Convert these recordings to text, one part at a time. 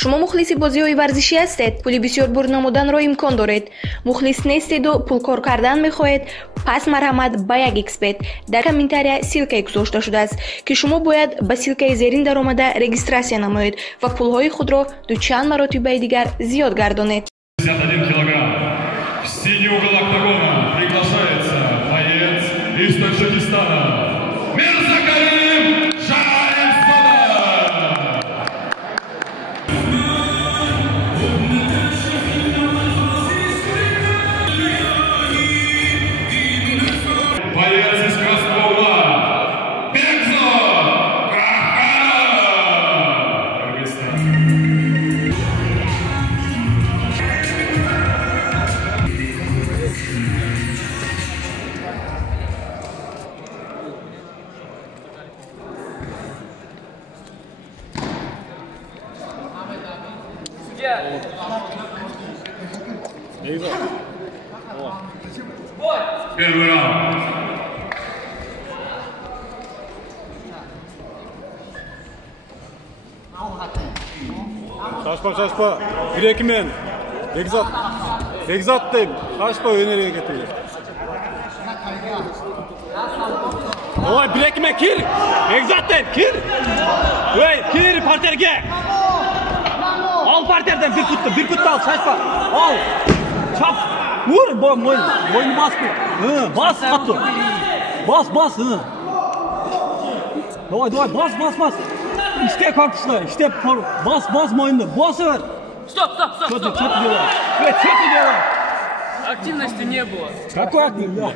шумо мухлиси бозиҳои варзишӣ ҳастед? Пули бисёр бур намуданро имкон доред. Мухлис нестеду пулкор кардан мехоҳед? Пас марҳамат ба як эксперт. Дар комментария ссилкае гузошта шудааст, ки шумо бояд ба ссилкаи зерин даромада регистрация намоед ва пулҳои худро дучанд маротибаи дигар зиёд гардонед. 51 килограмм. В синий угол октагона приглашается боец из Таджикистана. Мирзакарим Шарифзада. Боец из Красного угла. Бекзо Крахманов. Кыргызстан. Первый раунд. Шашпа. Bir-екі мен. Бекзат дейм. Шашпа өнерге кетті. Ой, bir-екі мен кир. Бекзат дейм, кир. Ой, кир партерге. Al parterden bir put al, şaşpa. Al. Çap. Vur, boynu bas bir. Bas atı. Bas. Давай, bas. İşte korkuslar, işte bas boynunu. Bas ver. Стоп. Что ты делаешь? Что ты делаешь? Активности не было. Какой активности?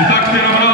Итак, первый раунд.